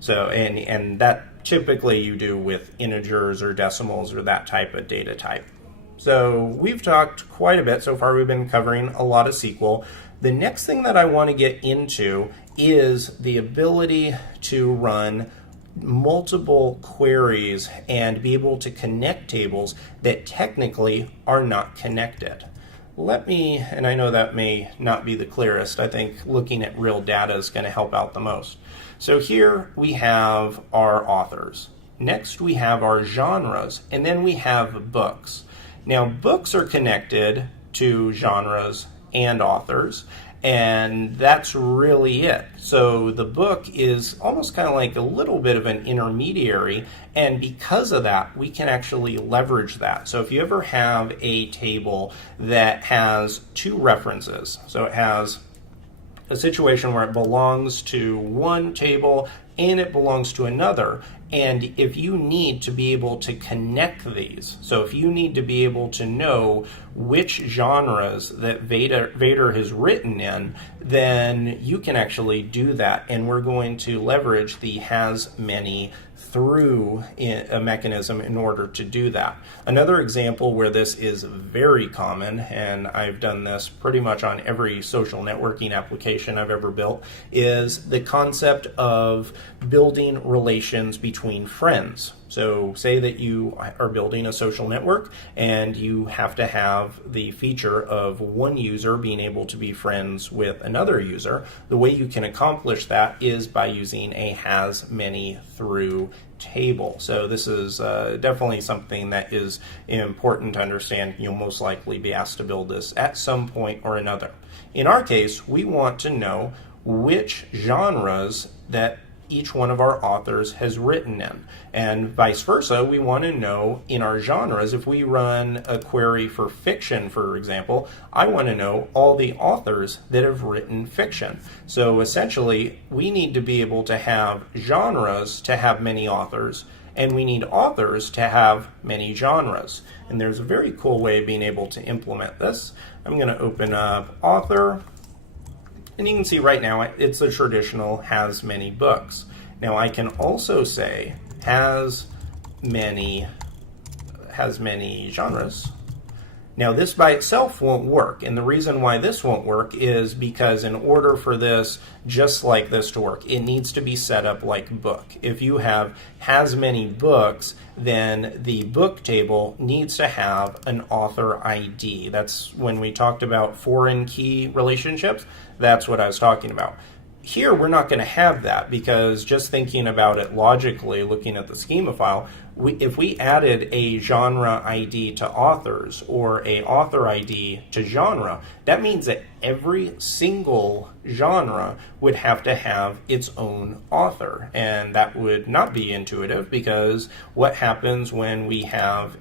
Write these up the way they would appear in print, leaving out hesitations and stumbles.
So, and that typically you do with integers or decimals or that type of data type. So we've talked quite a bit so far. We've been covering a lot of SQL. The next thing that I want to get into is the ability to run multiple queries and be able to connect tables that technically are not connected. Let me, and I know that may not be the clearest, I think looking at real data is going to help out the most. So here we have our authors. Next we have our genres, and then we have books. Now books are connected to genres and authors, and that's really it. So the book is almost kind of like a little bit of an intermediary, and because of that, we can actually leverage that. So if you ever have a table that has two references, so it has a situation where it belongs to one table and it belongs to another, and if you need to be able to connect these, so if you need to be able to know which genres that Vader has written in, then you can actually do that, and we're going to leverage the has many through a mechanism in order to do that. Another example where this is very common, and I've done this pretty much on every social networking application I've ever built, is the concept of building relations between friends. So say that you are building a social network and you have to have the feature of one user being able to be friends with another user. The way you can accomplish that is by using a has many through table. So this is definitely something that is important to understand. You'll most likely be asked to build this at some point or another. In our case, we want to know which genres that each one of our authors has written in. And vice versa, we want to know in our genres, if we run a query for fiction, for example, I want to know all the authors that have written fiction. So essentially, we need to be able to have genres to have many authors, and we need authors to have many genres. And there's a very cool way of being able to implement this. I'm going to open up author, and you can see right now it's a traditional has many books. Now I can also say has many genres. Now this by itself won't work, and the reason why this won't work is because in order for this, just like this to work, it needs to be set up like book. If you have has many books, then the book table needs to have an author ID. That's when we talked about foreign key relationships, that's what I was talking about. Here we're not going to have that because just thinking about it logically, looking at the schema file, if we added a genre ID to authors or a author ID to genre, that means that every single genre would have to have its own author. And that would not be intuitive because what happens when we have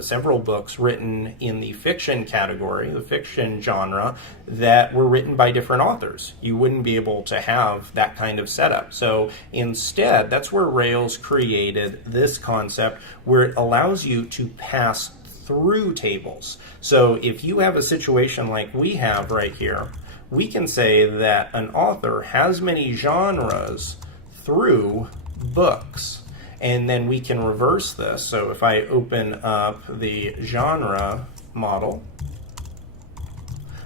several books written in the fiction category, the fiction genre, that were written by different authors? You wouldn't be able to have that kind of setup. So instead, that's where Rails created this concept where it allows you to pass through tables. So if you have a situation like we have right here, we can say that an author has many genres through books. And then we can reverse this. So if I open up the genre model,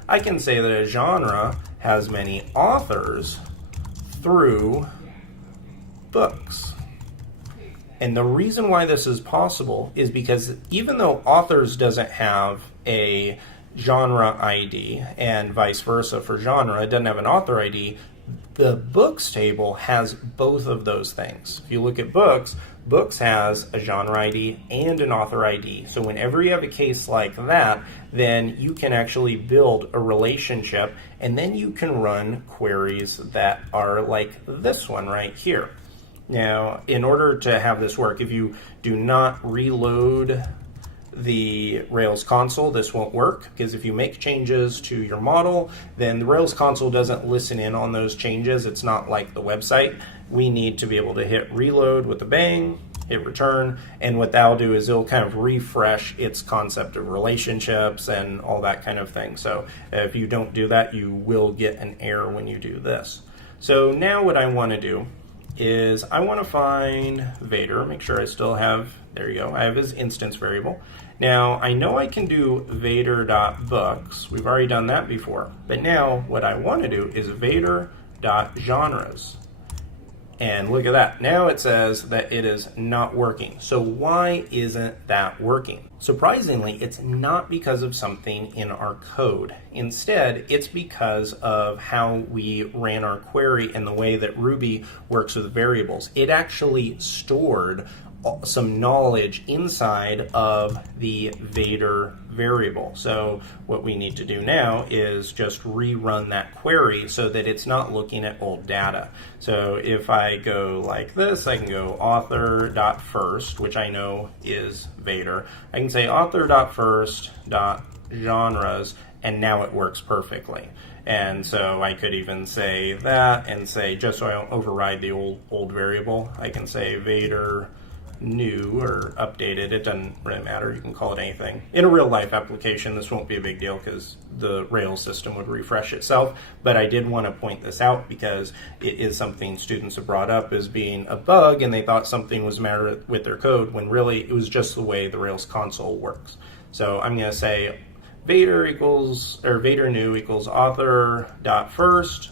I can say that a genre has many authors through books. And the reason why this is possible is because even though authors doesn't have a genre ID and vice versa for genre, it doesn't have an author ID, the books table has both of those things. If you look at books, books has a genre ID and an author ID. So whenever you have a case like that, then you can actually build a relationship, and then you can run queries that are like this one right here. Now, in order to have this work, if you do not reload the Rails console, this won't work, because if you make changes to your model, then the Rails console doesn't listen in on those changes. It's not like the website. We need to be able to hit reload with a bang, hit return, and what that'll do is it'll kind of refresh its concept of relationships and all that kind of thing. So if you don't do that, you will get an error when you do this. So now what I want to do is I want to find Vader, make sure I still have, there you go, I have his instance variable. Now, I know I can do Vader.books. We've already done that before. But now, what I want to do is Vader.genres. And look at that. Now it says that it is not working. So why isn't that working? Surprisingly, it's not because of something in our code. Instead, it's because of how we ran our query and the way that Ruby works with variables. It actually stored some knowledge inside of the Vader variable. So what we need to do now is just rerun that query so that it's not looking at old data. So if I go like this, I can go author.first, which I know is Vader. I can say author.first.genres, and now it works perfectly. And so I could even say that and say, just so I don't override the old variable, I can say Vader new or updated. It doesn't really matter. You can call it anything. In a real life application, this won't be a big deal because the Rails system would refresh itself. But I did want to point this out because it is something students have brought up as being a bug, and they thought something was the matter with their code when really it was just the way the Rails console works. So I'm going to say Vader equals, or Vader new equals author.first.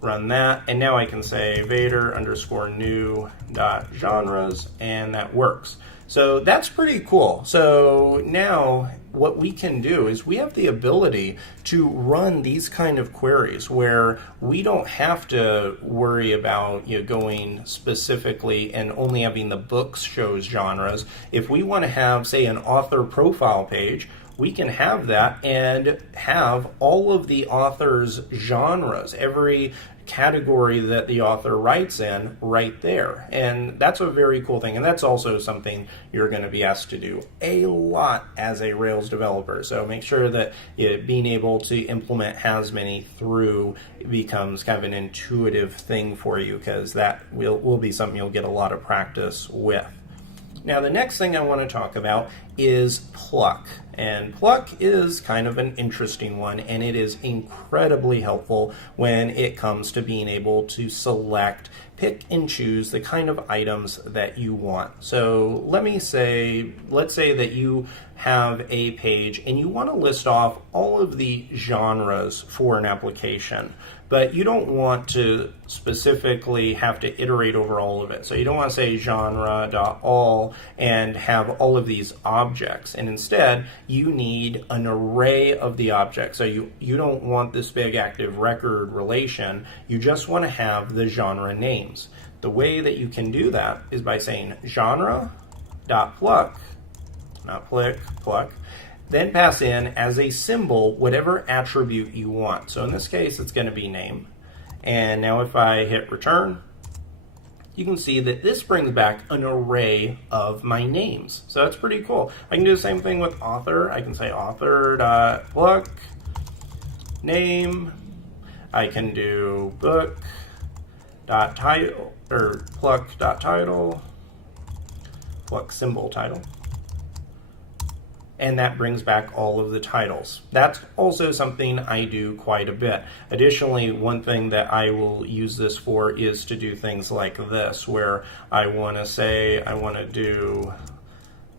Run that, and now I can say Vader underscore new dot genres, and that works. So that's pretty cool. So now what we can do is we have the ability to run these kind of queries where we don't have to worry about going specifically and only having the books shows genres. If we want to have, say, an author profile page, we can have that and have all of the author's genres, every category that the author writes in right there. And that's a very cool thing. And that's also something you're going to be asked to do a lot as a Rails developer. So make sure that being able to implement has many through becomes kind of an intuitive thing for you, because that will be something you'll get a lot of practice with. Now, the next thing I want to talk about is pluck. And pluck is kind of an interesting one, and it is incredibly helpful when it comes to being able to select, pick and choose the kind of items that you want. So let's say that you have a page and you want to list off all of the genres for an application, but you don't want to specifically have to iterate over all of it. So you don't want to say genre.all and have all of these objects, and instead you need an array of the objects. So you don't want this big active record relation, you just want to have the genre names. The way that you can do that is by saying genre.pluck, not pluck, then pass in as a symbol whatever attribute you want. So in this case, it's going to be name. And now if I hit return, you can see that this brings back an array of my names. So that's pretty cool. I can do the same thing with author. I can say author.pluck name. I can do book.title or pluck.title, pluck symbol title. And that brings back all of the titles. That's also something I do quite a bit. Additionally, one thing that I will use this for is to do things like this, where I want to say I want to do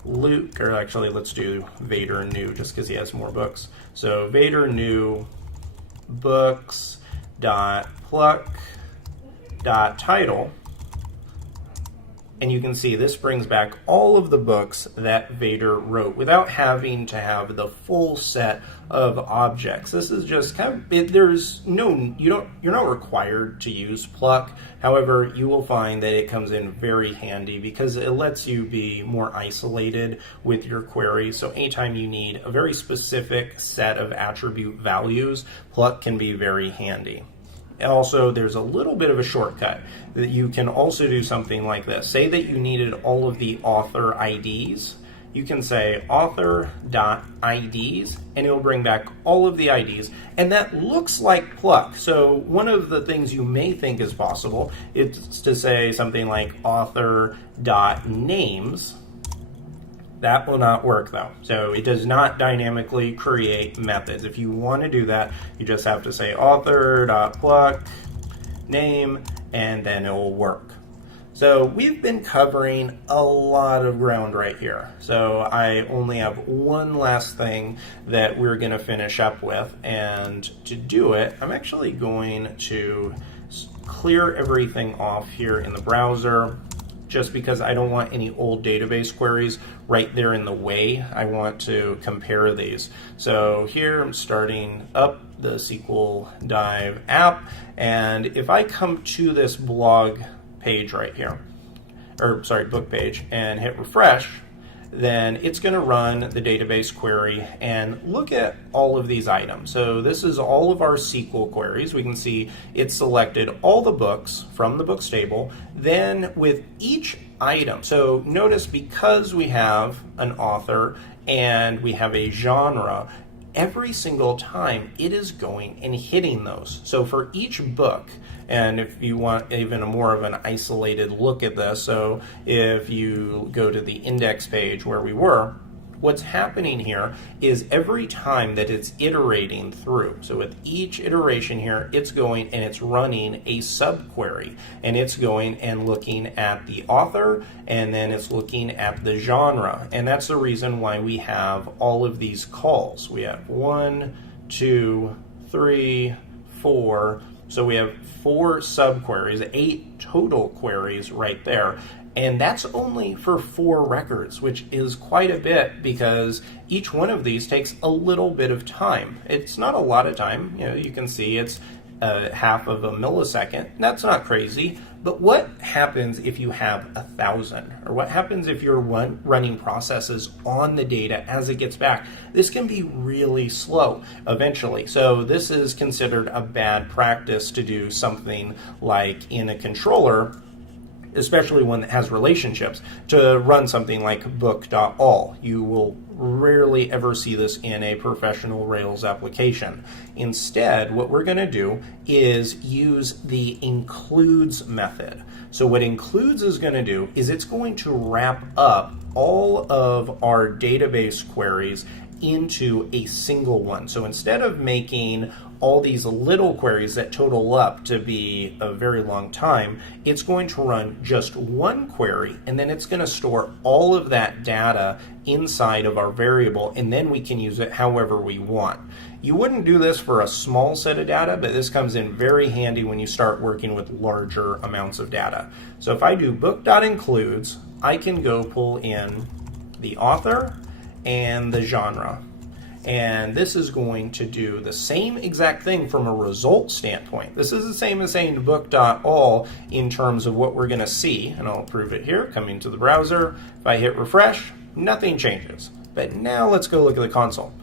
Luke, or actually let's do Vader new, just because he has more books. So Vader new books dot pluck dot title. And you can see this brings back all of the books that Vader wrote without having to have the full set of objects. This is just kind of, you're not required to use pluck. However, you will find that it comes in very handy because it lets you be more isolated with your query. So anytime you need a very specific set of attribute values, pluck can be very handy. Also, there's a little bit of a shortcut that you can also do something like this. Say that you needed all of the author IDs. You can say author.IDs, and it will bring back all of the IDs. And that looks like pluck. So one of the things you may think is possible is to say something like author.names. That will not work though. So it does not dynamically create methods. If you want to do that, you just have to say author.pluck name, and then it will work. So we've been covering a lot of ground right here. So I only have one last thing that we're going to finish up with, and to do it, I'm actually going to clear everything off here in the browser, just because I don't want any old database queries right there in the way. I want to compare these. So here I'm starting up the SQL Dive app, and if I come to this blog page right here, book page, and hit refresh, then it's going to run the database query and look at all of these items. So this is all of our SQL queries. We can see it selected all the books from the books table. Then with each item, so notice because we have an author and we have a genre, every single time it is going and hitting those. So for each book, and if you want even a more of an isolated look at this, so if you go to the index page where we were, what's happening here is every time that it's iterating through, so with each iteration here, it's going and it's running a subquery, and it's going and looking at the author, and then it's looking at the genre. And that's the reason why we have all of these calls. We have 1, 2, 3, 4. So we have 4 subqueries, 8 total queries right there. And that's only for 4 records, which is quite a bit because each one of these takes a little bit of time. It's not a lot of time. You know, you can see it's half of a millisecond. That's not crazy. But what happens if you have 1,000? Or what happens if you're running processes on the data as it gets back? This can be really slow eventually. So this is considered a bad practice to do something like in a controller, especially one that has relationships, to run something like book.all. You will rarely ever see this in a professional Rails application. Instead, what we're going to do is use the includes method. So what includes is going to do is it's going to wrap up all of our database queries into a single one. So instead of making all these little queries that total up to be a very long time, it's going to run just one query, and then it's going to store all of that data inside of our variable, and then we can use it however we want. You wouldn't do this for a small set of data, but this comes in very handy when you start working with larger amounts of data. So if I do book.includes, I can go pull in the author and the genre. And this is going to do the same exact thing from a result standpoint. This is the same as saying book.all in terms of what we're going to see. And I'll prove it here, coming to the browser. If I hit refresh, nothing changes. But now let's go look at the console.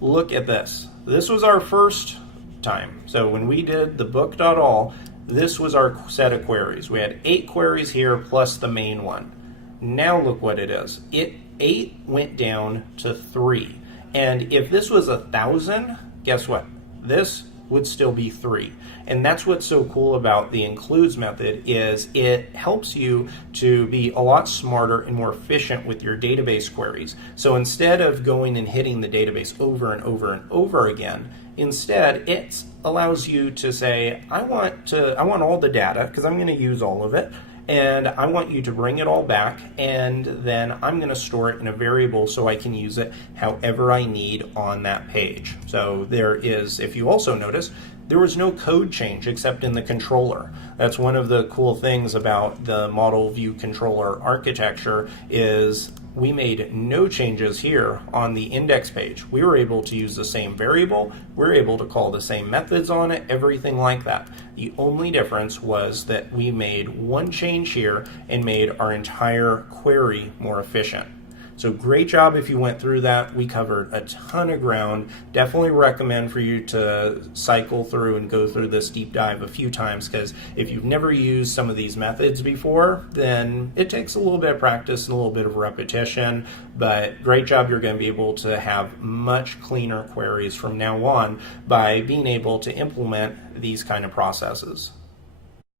Look at this. This was our first time. So when we did the book.all, this was our set of queries. We had 8 queries here plus the main one. Now look what it is. 8 went down to 3. And if this was 1,000, guess what? This would still be 3. And that's what's so cool about the includes method is it helps you to be a lot smarter and more efficient with your database queries. So instead of going and hitting the database over and over and over again, instead it allows you to say, I want all the data because I'm going to use all of it. And I want you to bring it all back, and then I'm going to store it in a variable so I can use it however I need on that page. So there is, if you also notice, there was no code change except in the controller. That's one of the cool things about the model view controller architecture is we made no changes here on the index page. We were able to use the same variable, we were able to call the same methods on it, everything like that. The only difference was that we made one change here and made our entire query more efficient. So great job if you went through that. We covered a ton of ground. Definitely recommend for you to cycle through and go through this deep dive a few times, because if you've never used some of these methods before, then it takes a little bit of practice and a little bit of repetition, but great job. You're going to be able to have much cleaner queries from now on by being able to implement these kind of processes.